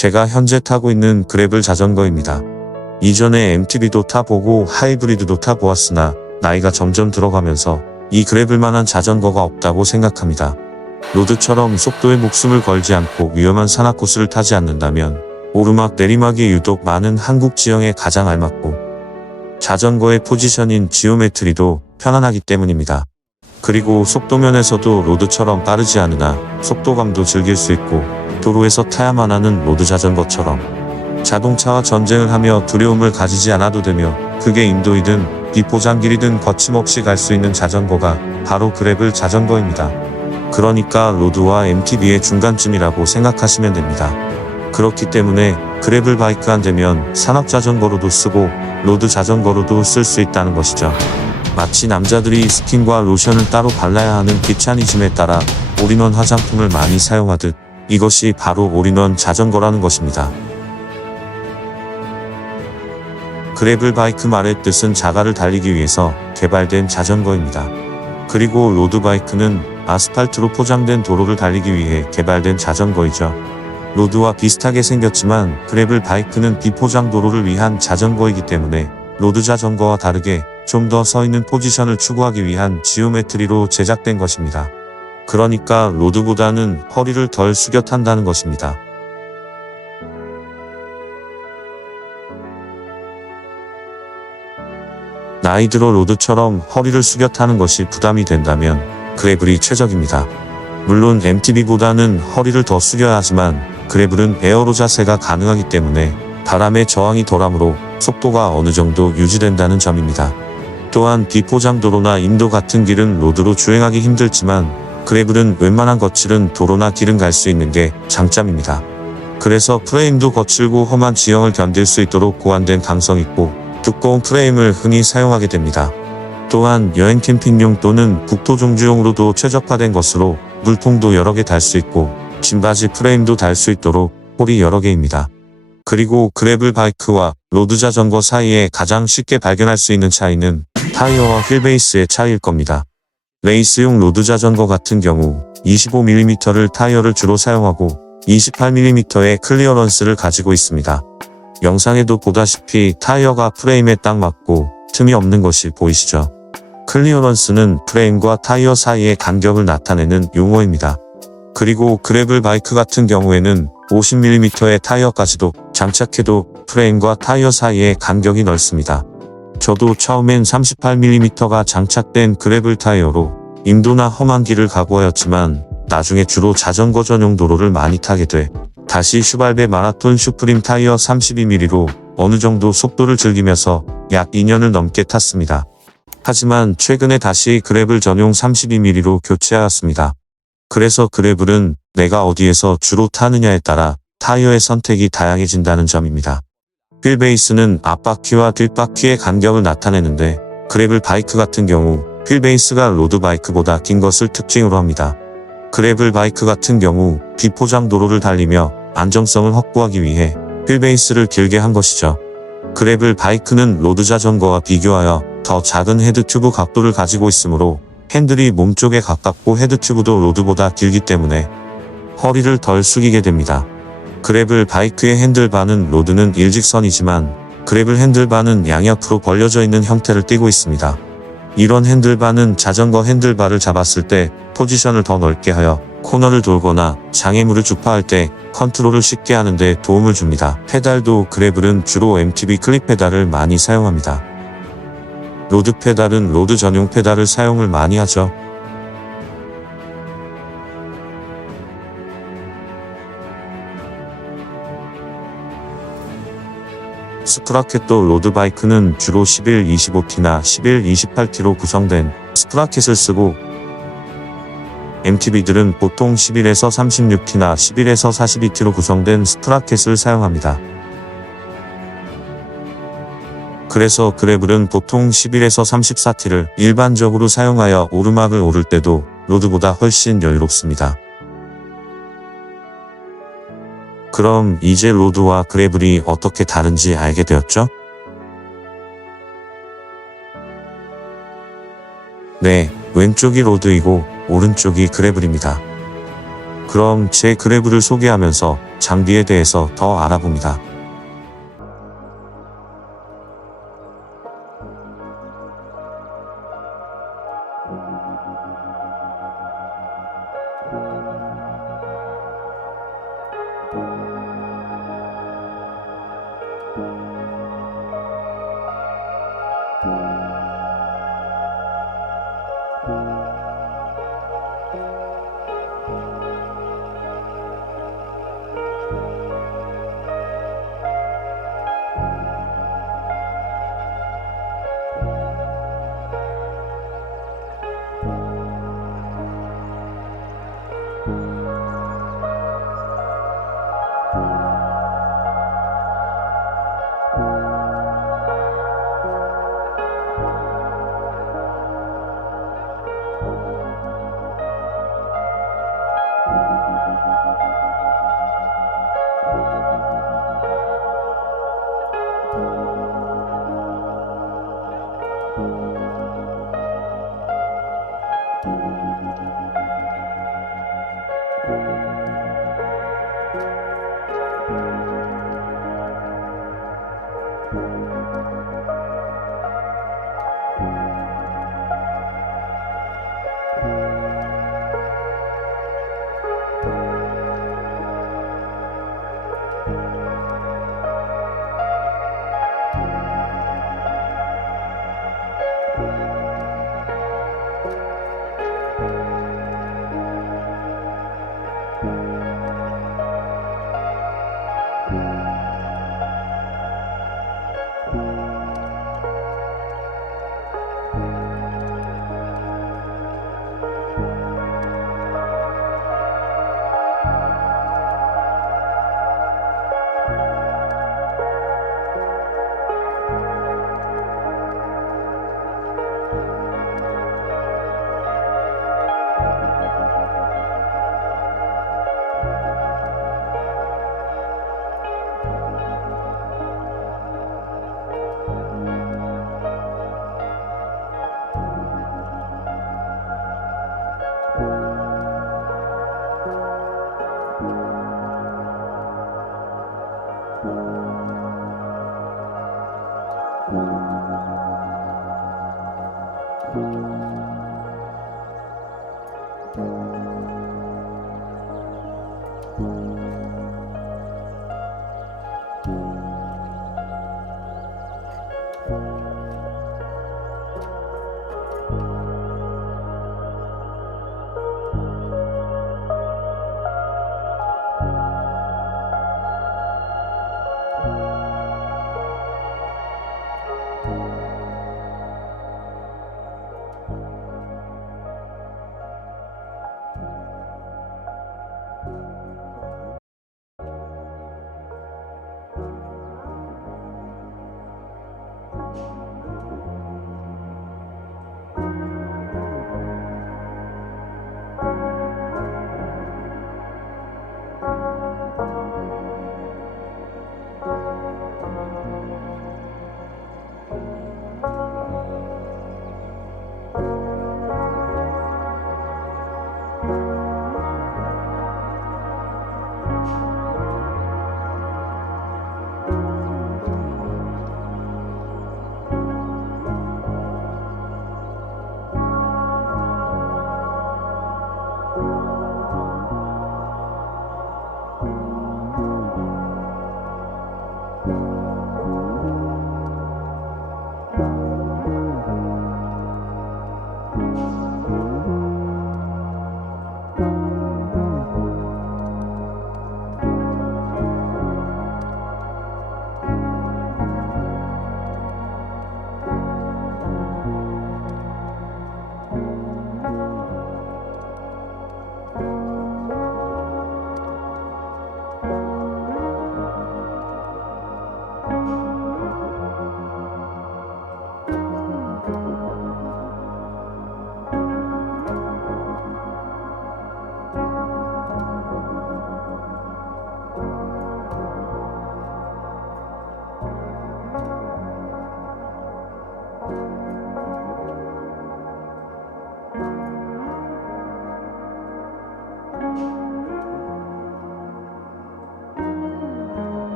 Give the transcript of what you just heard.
제가 현재 타고 있는 그래블 자전거입니다. 이전에 MTB도 타보고 하이브리드도 타보았으나 나이가 점점 들어가면서 이 그래블만한 자전거가 없다고 생각합니다. 로드처럼 속도에 목숨을 걸지 않고 위험한 산악코스를 타지 않는다면 오르막 내리막이 유독 많은 한국 지형에 가장 알맞고 자전거의 포지션인 지오메트리도 편안하기 때문입니다. 그리고 속도면에서도 로드처럼 빠르지 않으나 속도감도 즐길 수 있고 도로에서 타야만 하는 로드 자전거처럼 자동차와 전쟁을 하며 두려움을 가지지 않아도 되며 그게 인도이든 비포장길이든 거침없이 갈 수 있는 자전거가 바로 그래블 자전거입니다. 그러니까 로드와 MTB의 중간쯤이라고 생각하시면 됩니다. 그렇기 때문에 그래블 바이크 안 되면 산업 자전거로도 쓰고 로드 자전거로도 쓸 수 있다는 것이죠. 마치 남자들이 스킨과 로션을 따로 발라야 하는 귀차니즘에 따라 올인원 화장품을 많이 사용하듯 이것이 바로 올인원 자전거라는 것입니다. 그래블 바이크 말의 뜻은 자가를 달리기 위해서 개발된 자전거입니다. 그리고 로드 바이크는 아스팔트로 포장된 도로를 달리기 위해 개발된 자전거이죠. 로드와 비슷하게 생겼지만 그래블 바이크는 비포장 도로를 위한 자전거이기 때문에 로드 자전거와 다르게 좀 더 서 있는 포지션을 추구하기 위한 지오메트리로 제작된 것입니다. 그러니까 로드보다는 허리를 덜 숙여 탄다는 것입니다. 나이 들어 로드처럼 허리를 숙여 타는 것이 부담이 된다면 그래블이 최적입니다. 물론 MTB보다는 허리를 더 숙여야 하지만 그래블은 에어로 자세가 가능하기 때문에 바람의 저항이 덜하므로 속도가 어느 정도 유지된다는 점입니다. 또한 비포장도로나 인도 같은 길은 로드로 주행하기 힘들지만 그래블은 웬만한 거칠은 도로나 길은 갈 수 있는 게 장점입니다. 그래서 프레임도 거칠고 험한 지형을 견딜 수 있도록 고안된 강성 있고 두꺼운 프레임을 흔히 사용하게 됩니다. 또한 여행 캠핑용 또는 국토 종주용으로도 최적화된 것으로 물통도 여러 개 달 수 있고 짐바지 프레임도 달 수 있도록 홀이 여러 개입니다. 그리고 그래블 바이크와 로드 자전거 사이에 가장 쉽게 발견할 수 있는 차이는 타이어와 휠베이스의 차이일 겁니다. 레이스용 로드 자전거 같은 경우 25mm를 타이어를 주로 사용하고 28mm의 클리어런스를 가지고 있습니다. 영상에도 보다시피 타이어가 프레임에 딱 맞고 틈이 없는 것이 보이시죠? 클리어런스는 프레임과 타이어 사이의 간격을 나타내는 용어입니다. 그리고 그래블 바이크 같은 경우에는 50mm의 타이어까지도 장착해도 프레임과 타이어 사이의 간격이 넓습니다. 저도 처음엔 38mm가 장착된 그래블 타이어로 인도나 험한 길을 가고하였지만 나중에 주로 자전거 전용 도로를 많이 타게 돼 다시 슈발베 마라톤 슈프림 타이어 32mm로 어느 정도 속도를 즐기면서 약 2년을 넘게 탔습니다. 하지만 최근에 다시 그래블 전용 32mm로 교체하였습니다. 그래서 그래블은 내가 어디에서 주로 타느냐에 따라 타이어의 선택이 다양해진다는 점입니다. 휠베이스는 앞바퀴와 뒷바퀴의 간격을 나타내는데 그래블 바이크 같은 경우 휠베이스가 로드 바이크보다 긴 것을 특징으로 합니다. 그래블 바이크 같은 경우 비포장 도로를 달리며 안정성을 확보하기 위해 휠베이스를 길게 한 것이죠. 그래블 바이크는 로드 자전거와 비교하여 더 작은 헤드튜브 각도를 가지고 있으므로 핸들이 몸쪽에 가깝고 헤드튜브도 로드보다 길기 때문에 허리를 덜 숙이게 됩니다. 그래블 바이크의 핸들바는 로드는 일직선이지만 그래블 핸들바는 양옆으로 벌려져 있는 형태를 띠고 있습니다. 이런 핸들바는 자전거 핸들바를 잡았을 때 포지션을 더 넓게 하여 코너를 돌거나 장애물을 주파할 때 컨트롤을 쉽게 하는 데 도움을 줍니다. 페달도 그래블은 주로 MTB 클립 페달을 많이 사용합니다. 로드 페달은 로드 전용 페달을 사용을 많이 하죠. 스프라켓도 로드 바이크는 주로 11-25T나 11-28T로 구성된 스프라켓을 쓰고 MTB들은 보통 11에서 36T나 11에서 42T로 구성된 스프라켓을 사용합니다. 그래서 그래블은 보통 11에서 34T를 일반적으로 사용하여 오르막을 오를 때도 로드보다 훨씬 여유롭습니다. 그럼 이제 로드와 그래블이 어떻게 다른지 알게 되었죠? 네, 왼쪽이 로드이고 오른쪽이 그래블입니다. 그럼 제 그래브를 소개하면서 장비에 대해서 더 알아봅니다.